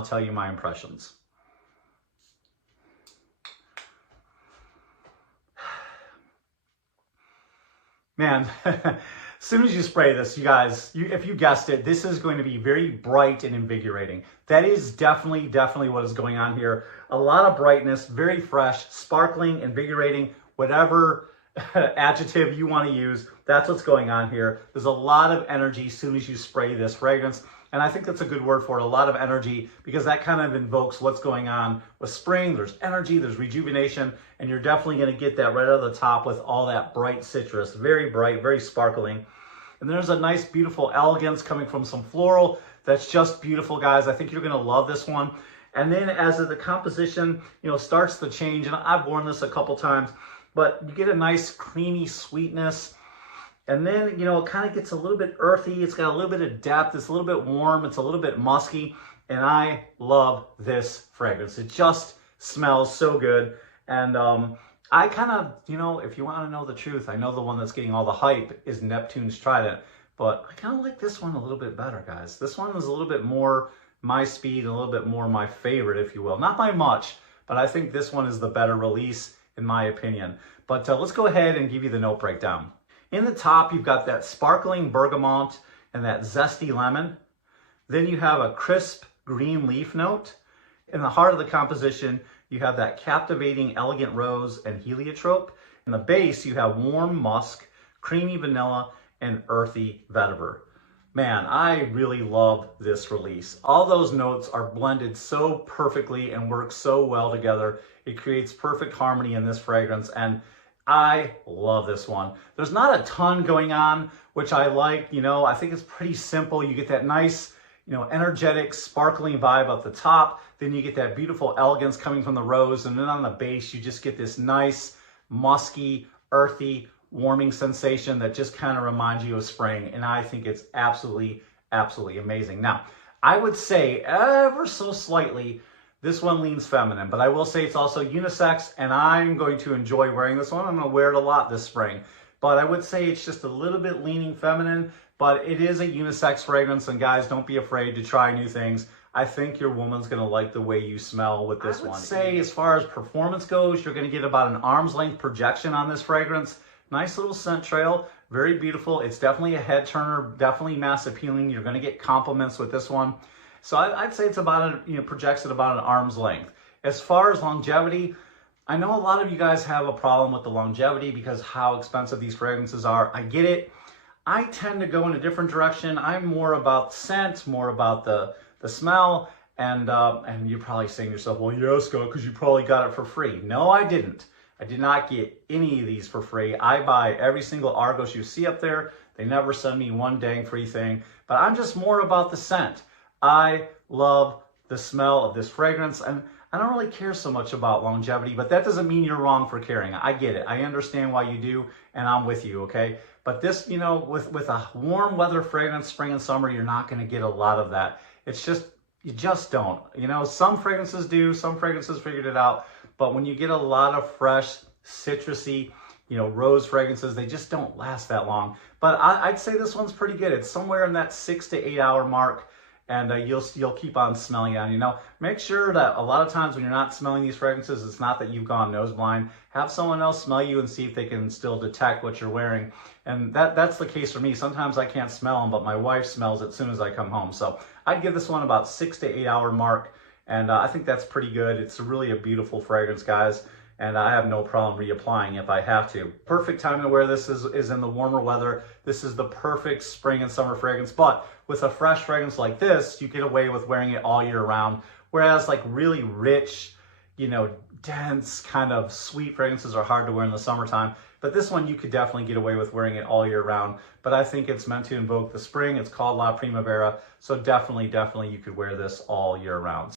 I'll tell you my impressions. Man, as soon as you spray this, you guys, if you guessed it, this is going to be very bright and invigorating. That is definitely what is going on here. A lot of brightness, very fresh, sparkling, invigorating, whatever adjective you want to use, that's what's going on here. There's a lot of energy as soon as you spray this fragrance. And I think that's a good word for it, a lot of energy, because that kind of invokes what's going on with spring. There's energy, there's rejuvenation, and you're definitely going to get that right out of the top with all that bright citrus. Very bright, very sparkling. And there's a nice, beautiful elegance coming from some floral. That's just beautiful, guys. I think you're going to love this one. And then as the composition, starts to change, and I've worn this a couple times, but you get a nice creamy sweetness. And then, it kind of gets a little bit earthy. It's got a little bit of depth. It's a little bit warm. It's a little bit musky. And I love this fragrance. It just smells so good. And I kind of, if you want to know the truth, I know the one that's getting all the hype is Neptune's Trident. But I kind of like this one a little bit better, guys. This one is a little bit more my speed and a little bit more my favorite, if you will. Not by much, but I think this one is the better release, in my opinion. But let's go ahead and give you the note breakdown. In the top, you've got that sparkling bergamot and that zesty lemon. Then you have a crisp green leaf note. In the heart of the composition, you have that captivating elegant rose and heliotrope. In the base, you have warm musk, creamy vanilla, and earthy vetiver. Man, I really love this release. All those notes are blended so perfectly and work so well together. It creates perfect harmony in this fragrance, and I love this one. There's not a ton going on, which I like. I think it's pretty simple. You get that nice, energetic, sparkling vibe at the top. Then you get that beautiful elegance coming from the rose. And then on the base, you just get this nice, musky, earthy, warming sensation that just kind of reminds you of spring. And I think it's absolutely amazing. Now, I would say ever so slightly, this one leans feminine, but I will say it's also unisex, and I'm going to enjoy wearing this one. I'm going to wear it a lot this spring. But I would say it's just a little bit leaning feminine, but it is a unisex fragrance, and guys, don't be afraid to try new things. I think your woman's going to like the way you smell with this one. I would say as far as performance goes, you're going to get about an arm's length projection on this fragrance. Nice little scent trail, very beautiful. It's definitely a head turner, definitely mass appealing. You're going to get compliments with this one. So I'd say it's about, projects at about an arm's length. As far as longevity, I know a lot of you guys have a problem with the longevity because how expensive these fragrances are. I get it. I tend to go in a different direction. I'm more about scent, more about the smell. And you're probably saying to yourself, well, yeah, Scott, because you probably got it for free. No, I didn't. I did not get any of these for free. I buy every single Argos you see up there. They never send me one dang free thing. But I'm just more about the scent. I love the smell of this fragrance, and I don't really care so much about longevity, but that doesn't mean you're wrong for caring. I get it. I understand why you do, and I'm with you, okay? But this, with a warm weather fragrance, spring and summer, you're not going to get a lot of that. It's just, you just don't. Some fragrances do, some fragrances figured it out, but when you get a lot of fresh, citrusy, rose fragrances, they just don't last that long. But I'd say this one's pretty good. It's somewhere in that 6 to 8 hour mark. And you'll keep on smelling it. Make sure that a lot of times when you're not smelling these fragrances, it's not that you've gone nose blind. Have someone else smell you and see if they can still detect what you're wearing. And that's the case for me. Sometimes I can't smell them, but my wife smells it as soon as I come home. So I'd give this one about 6 to 8 hour mark. And I think that's pretty good. It's really a beautiful fragrance, guys. And I have no problem reapplying if I have to. Perfect time to wear this is in the warmer weather. This is the perfect spring and summer fragrance. But with a fresh fragrance like this, you get away with wearing it all year round. Whereas like really rich, dense, kind of sweet fragrances are hard to wear in the summertime. But this one, you could definitely get away with wearing it all year round. But I think it's meant to invoke the spring. It's called La Primavera. So definitely you could wear this all year round.